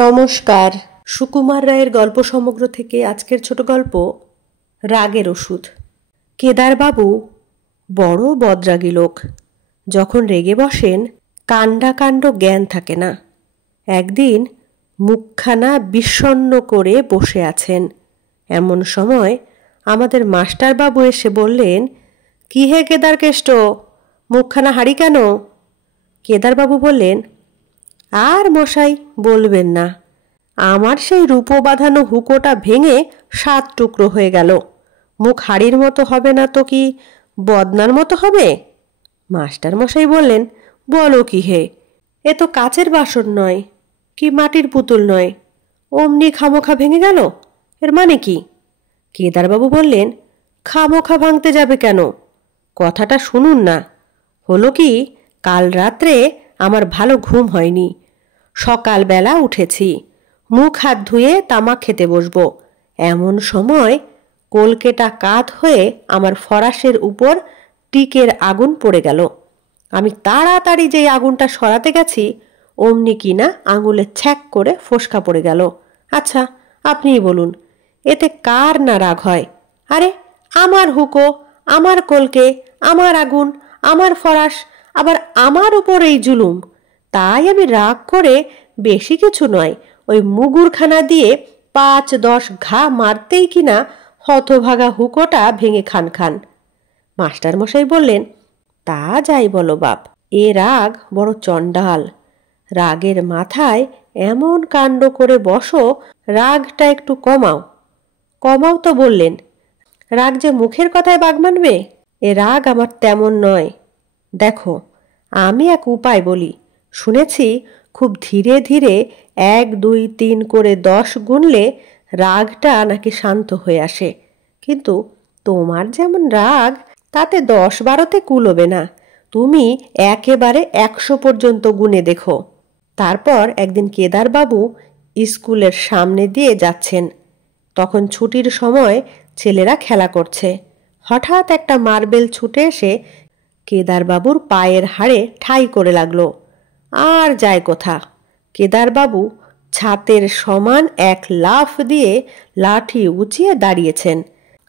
নমস্কার। সুকুমার রায়ের গল্প সমগ্র থেকে আজকের ছোট গল্প রাগের ওষুধ। কেদারবাবু বড় বদরাগী লোক। যখন রেগে বসেন কাণ্ড জ্ঞান থাকে না। একদিন মুখখানা বিষণ্ণ করে বসে আছেন। এমন সময় আমাদের মাস্টারবাবু এসে বললেন, কি হে কেদারকেষ্ট, মুখখানা হাড়ি কেন? কেদারবাবু বললেন, আর মশাই বলবেন না, আমার সেই রূপো বাঁধানো হুকোটা ভেঙে 7 টুকরো হয়ে গেল। মুখ হাড়ির মতো হবে না তো কি বদনার মতো হবে? মাস্টার মশাই বললেন, বলো কি হে, এ তো কাচের বাসন নয় কি মাটির পুতুল নয়, অমনি খামোখা ভেঙে গেল, এর মানে কি? কেদারবাবু বললেন, খামোখা ভাঙতে যাবে কেন? কথাটা শুনুন না। হলো কি, কাল রাত্রে আমার ভালো ঘুম হয়নি। সকালবেলা উঠেছি, মুখ হাত ধুয়ে তামাক খেতে বসবো, এমন সময় কলকেটা কাত হয়ে আমার ফরাসের উপর টিকের আগুন পড়ে গেল। আমি তাড়াতাড়ি যেই আগুনটা সরাতে গেছি, অমনি কিনা আঙুলে ছ্যাক করে ফোসকা পড়ে গেল। আচ্ছা আপনিই বলুন, এতে কার না রাগ হয়? আরে আমার হুকো, আমার কলকে, আমার আগুন, আমার ফরাস, আবার আমার উপর এই জুলুম। তাই আমি রাগ করে বেশি কিছু নয়, ওই মুগুরখানা দিয়ে 5-10 ঘা মারতেই কিনা হতভাগা হুকোটা ভেঙে খান খান। মাস্টার মশাই বললেন, তা যাই বলো বাপ, এ রাগ বড় চণ্ডাল। রাগের মাথায় এমন কাণ্ড করে বসো, রাগটা একটু কমাও। কমাও তো বললেন, রাগ যে মুখের কথায় বাগ মানবে, এ রাগ আমার তেমন নয়। দেখো, আমি এক উপায় বলি, শুনেছি খুব ধীরে ধীরে 1, 2, 3 করে 10 গুনলে রাগটা নাকি শান্ত হয়ে আসে। কিন্তু তোমার যেমন রাগ, তাতে 10-12তে কুলোবে না। তুমি একেবারে 100 পর্যন্ত গুনে দেখো। তারপর একদিন কেদারবাবু স্কুলের সামনে দিয়ে যাচ্ছেন। তখন ছুটির সময় ছেলেরা খেলা করছে। হঠাৎ একটা মার্বেল ছুটে এসে কেদারবাবুর পায়ের হাড়ে ঠাই করে লাগলো। আর যায় কোথা, কেদারবাবু ছাতের সমান এক লাফ দিয়ে লাঠি উঁচিয়ে দাঁড়িয়েছেন।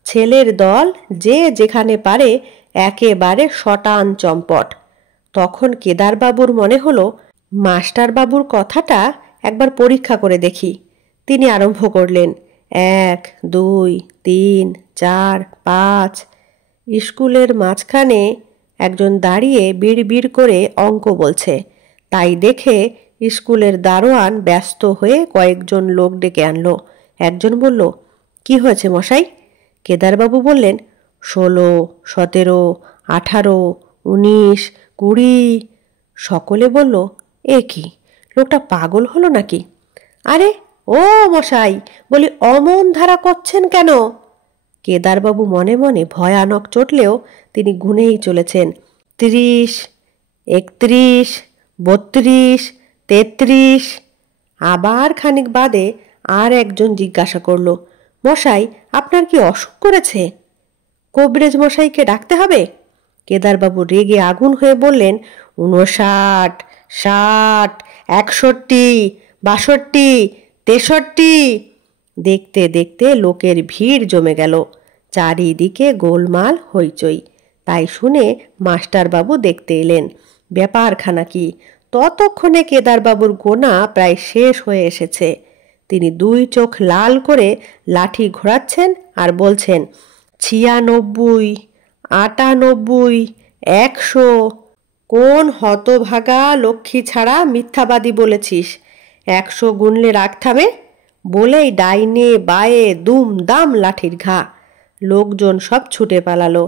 ছেলের দল যে যেখানে পারে একেবারে শটান চম্পট। তখন কেদারবাবুর মনে হলো, মাস্টারবাবুর কথাটা একবার পরীক্ষা করে দেখি। তিনি আরম্ভ করলেন, 1, 2, 3, 4, 5। স্কুলের মাঝখানে একজন দাঁড়িয়ে বিড়বিড় করে অঙ্ক বলছে। তাই দেখে স্কুলের দারোয়ান ব্যস্ত হয়ে কয়েকজন লোক ডেকে আনলো। একজন বলল, কি হয়েছে মশাই? কেদারবাবু বললেন, 16, 17, 18, 19, 20। সকলে বলল, এ কি, লোকটা পাগল হলো নাকি? আরে ও মশাই, বলি অমন ধারা করছেন কেন? কেদারবাবু মনে মনে ভয়ানক চটলেও তিনি গুনেই চলেছেন। 30, 31, 32, 33। আবার খানিক বাদে আর একজন জিজ্ঞাসা করল, মশাই আপনার কি অসুখ করেছে? কবিরাজ মশাইকে ডাকতে হবে? কেদারবাবু রেগে আগুন হয়ে বললেন, 59, 60, 61, 62, 63। দেখতে দেখতে লোকের ভিড় জমে গেল। চারিদিকে গোলমাল হইচই। তাই শুনে মাস্টারবাবু দেখতে এলেন ব্যাপারখানা কি। ততক্ষণে কেদারবাবুর গোনা প্রায় শেষ হয়ে এসেছে। তিনি 2 চোখ লাল করে লাঠি ঘোরাচ্ছেন আর বলছেন, 96, 98, 100। কোন হতভাগা লক্ষ্মী ছাড়া মিথ্যাবাদী বলেছিস? 100 গুনলে রাগ থামে? বলেই ডাইনে বায়ে দুম দাম লাঠির ঘা। লোকজন সব ছুটে পালালো।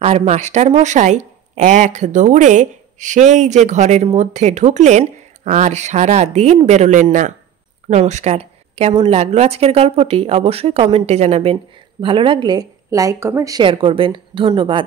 আর মাস্টার মশাই এক দৌড়ে সেই যে ঘরের মধ্যে ঢুকলেন, আর সারা দিন বেরোলেন না। নমস্কার। কেমন লাগলো আজকের গল্পটি অবশ্যই কমেন্টে জানাবেন। ভালো লাগলে লাইক, কমেন্ট, শেয়ার করবেন। ধন্যবাদ।